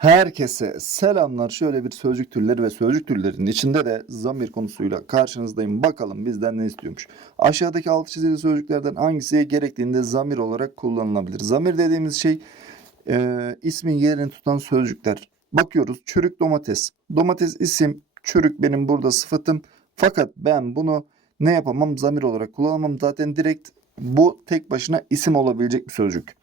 Herkese selamlar. Şöyle bir sözcük türleri ve sözcük türlerinin içinde de zamir konusuyla karşınızdayım. Bakalım bizden ne istiyormuş. Aşağıdaki altı çizili sözcüklerden hangisi gerektiğinde zamir olarak kullanılabilir? Zamir dediğimiz şey e, ismin yerini tutan sözcükler. Bakıyoruz çürük domates. Domates isim, çürük benim burada sıfatım. Fakat ben bunu ne yapamam? Zamir olarak kullanamam. Zaten direkt bu tek başına isim olabilecek bir sözcük.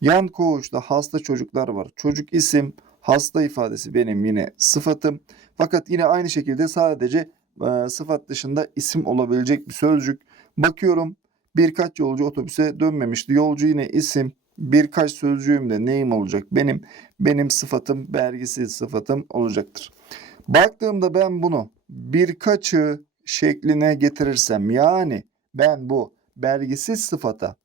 Yan koğuşta hasta çocuklar var. Çocuk isim, hasta ifadesi benim yine sıfatım. Fakat yine aynı şekilde sadece e, sıfat dışında isim olabilecek bir sözcük. Bakıyorum birkaç yolcu otobüse dönmemişti. Yolcu yine isim. Birkaç sözcüğüm de neyim olacak? Benim benim sıfatım, belgisiz sıfatım olacaktır. Baktığımda ben bunu birkaçı şekline getirirsem yani ben bu belgisiz sıfata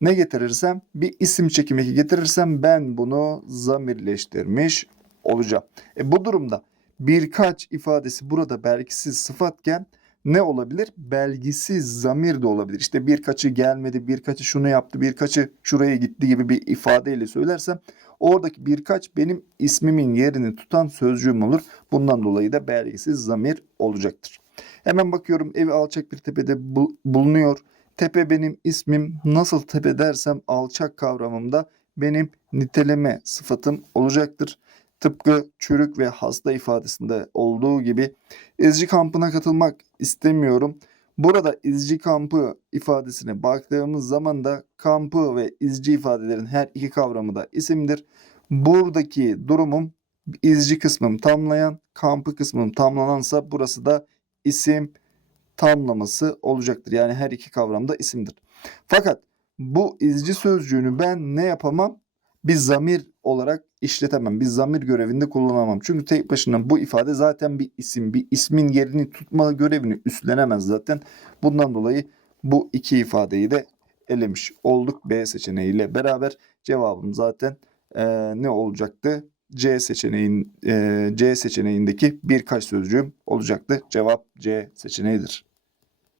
ne getirirsem bir isim çekimi getirirsem ben bunu zamirleştirmiş olacağım. E bu durumda birkaç ifadesi burada belgisiz sıfatken ne olabilir? Belgisiz zamir de olabilir. İşte birkaçı gelmedi, birkaçı şunu yaptı, birkaçı şuraya gitti gibi bir ifadeyle söylersem oradaki birkaç benim ismimin yerini tutan sözcüğüm olur. Bundan dolayı da belgisiz zamir olacaktır. Hemen bakıyorum evi alçak bir tepede bu- bulunuyor. Tepe benim ismim. Nasıl tepe dersem alçak kavramımda benim niteleme sıfatım olacaktır. Tıpkı çürük ve hasta ifadesinde olduğu gibi izci kampına katılmak istemiyorum. Burada izci kampı ifadesine baktığımız zaman da kampı ve izci ifadelerin her iki kavramı da isimdir. Buradaki durumum izci kısmım tamlayan, kampı kısmım tamlanansa burası da isim tamlaması olacaktır. Yani her iki kavram da isimdir. Fakat bu izci sözcüğünü ben ne yapamam? Bir zamir olarak işletemem. Bir zamir görevinde kullanamam. Çünkü tek başına bu ifade zaten bir isim. Bir ismin yerini tutma görevini üstlenemez zaten. Bundan dolayı bu iki ifadeyi de elemiş olduk B seçeneğiyle beraber. Cevabım zaten eee, ne olacaktı? C seçeneğin eee, C seçeneğindeki birkaç sözcüğüm olacaktı. Cevap C seçeneğidir.